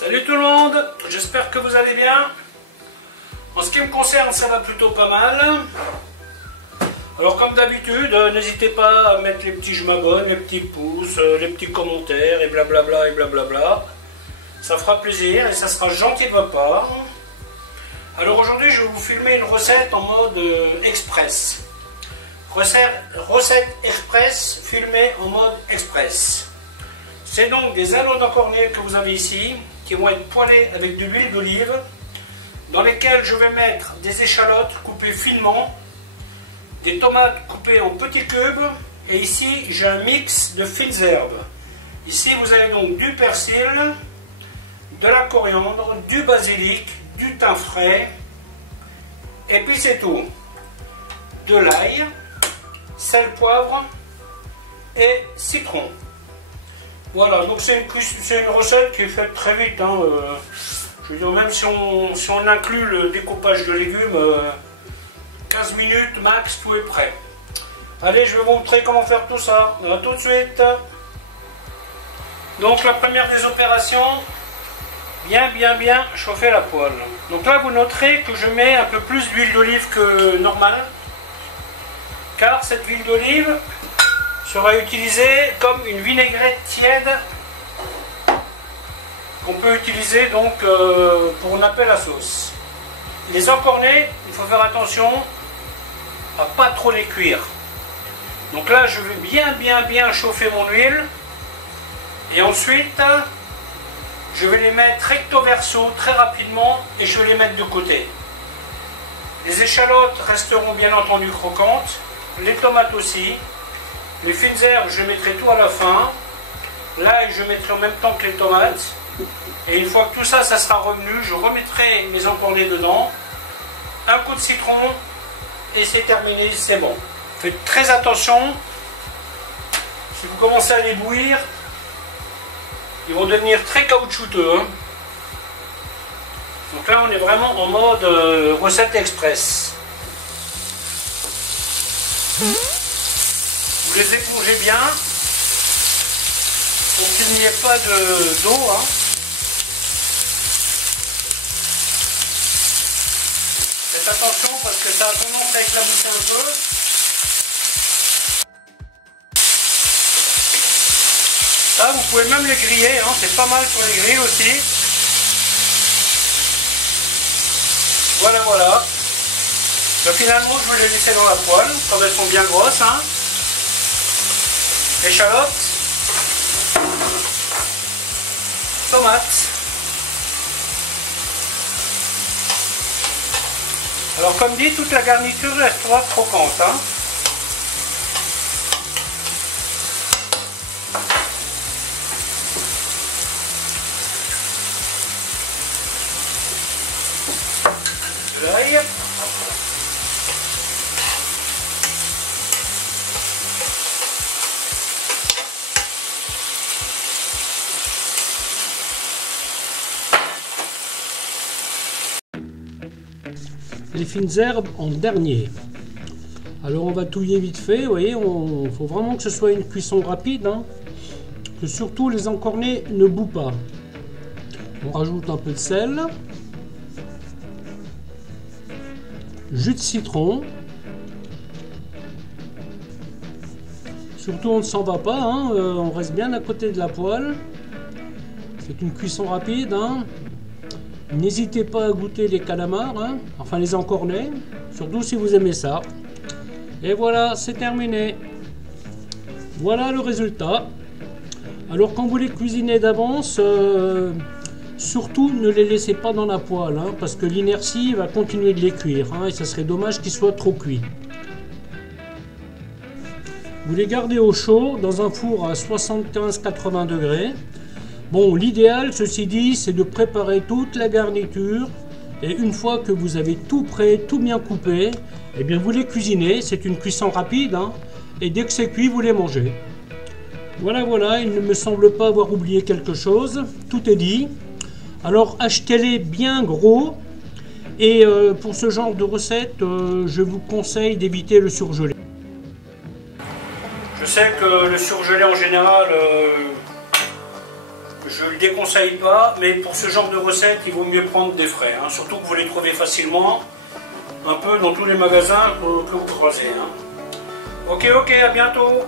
Salut tout le monde, j'espère que vous allez bien. En ce qui me concerne, ça va plutôt pas mal. Alors comme d'habitude, n'hésitez pas à mettre les petits je m'abonne, les petits pouces, les petits commentaires et blablabla et blablabla. Ça fera plaisir et ça sera gentil de votre part. Alors aujourd'hui, je vais vous filmer une recette en mode express. Recette express filmée en mode express. C'est donc des alaux d'encornet que vous avez ici, qui vont être poêlés avec de l'huile d'olive, dans lesquels je vais mettre des échalotes coupées finement, des tomates coupées en petits cubes, et ici j'ai un mix de fines herbes. Ici vous avez donc du persil, de la coriandre, du basilic, du thym frais, et puis c'est tout. De l'ail, sel, poivre et citron. Voilà, donc c'est une recette qui est faite très vite. Hein, je veux dire, même si on inclut le découpage de légumes, 15 minutes max, tout est prêt. Allez, je vais vous montrer comment faire tout ça. A tout de suite. Donc la première des opérations, bien chauffer la poêle. Donc là, vous noterez que je mets un peu plus d'huile d'olive que normal, car cette huile d'olive sera utilisée comme une vinaigrette tiède qu'on peut utiliser donc pour napper la sauce. Les encornets, il faut faire attention à pas trop les cuire. Donc là, je vais bien chauffer mon huile et ensuite je vais les mettre recto verso très rapidement et je vais les mettre de côté. Les échalotes resteront bien entendu croquantes, les tomates aussi. Les fines herbes, je mettrai tout à la fin. L'ail, je mettrai en même temps que les tomates. Et une fois que tout ça, ça sera revenu, je remettrai mes encornets dedans. Un coup de citron. Et c'est terminé, c'est bon. Faites très attention. Si vous commencez à les bouillir, ils vont devenir très caoutchouteux. Hein. Donc là, on est vraiment en mode recette express. Vous les épongez bien pour qu'il n'y ait pas d'eau. Hein. Faites attention parce que ça a tendance à éclabousser un peu. Ça, vous pouvez même les griller, hein. C'est pas mal sur les grilles aussi. Voilà. Donc, finalement, je vais les laisser dans la poêle, comme elles sont bien grosses. Hein. Échalotes, tomates. Alors comme dit, toute la garniture restera croquante. Hein. De l'ail. Les fines herbes en dernier. Alors on va touiller vite fait, vous voyez, il faut vraiment que ce soit une cuisson rapide, hein, que surtout les encornets ne bouent pas. On rajoute un peu de sel, jus de citron, surtout on ne s'en va pas, hein, on reste bien à côté de la poêle, c'est une cuisson rapide. Hein. N'hésitez pas à goûter les calamars, hein, enfin les encornets, surtout si vous aimez ça. Et voilà, c'est terminé. Voilà le résultat. Alors quand vous les cuisinez d'avance, surtout ne les laissez pas dans la poêle, hein, parce que l'inertie va continuer de les cuire, hein, et ça serait dommage qu'ils soient trop cuits. Vous les gardez au chaud dans un four à 75-80 degrés. Bon, l'idéal, ceci dit, c'est de préparer toute la garniture et une fois que vous avez tout prêt, tout bien coupé, eh bien vous les cuisinez. C'est une cuisson rapide, hein, et dès que c'est cuit, vous les mangez. Voilà, il ne me semble pas avoir oublié quelque chose. Tout est dit. Alors achetez-les bien gros et pour ce genre de recette, je vous conseille d'éviter le surgelé. Je sais que le surgelé en général, je ne le déconseille pas, mais pour ce genre de recette, il vaut mieux prendre des frais, hein, surtout que vous les trouvez facilement, un peu dans tous les magasins que vous croisez. Hein. Ok, à bientôt.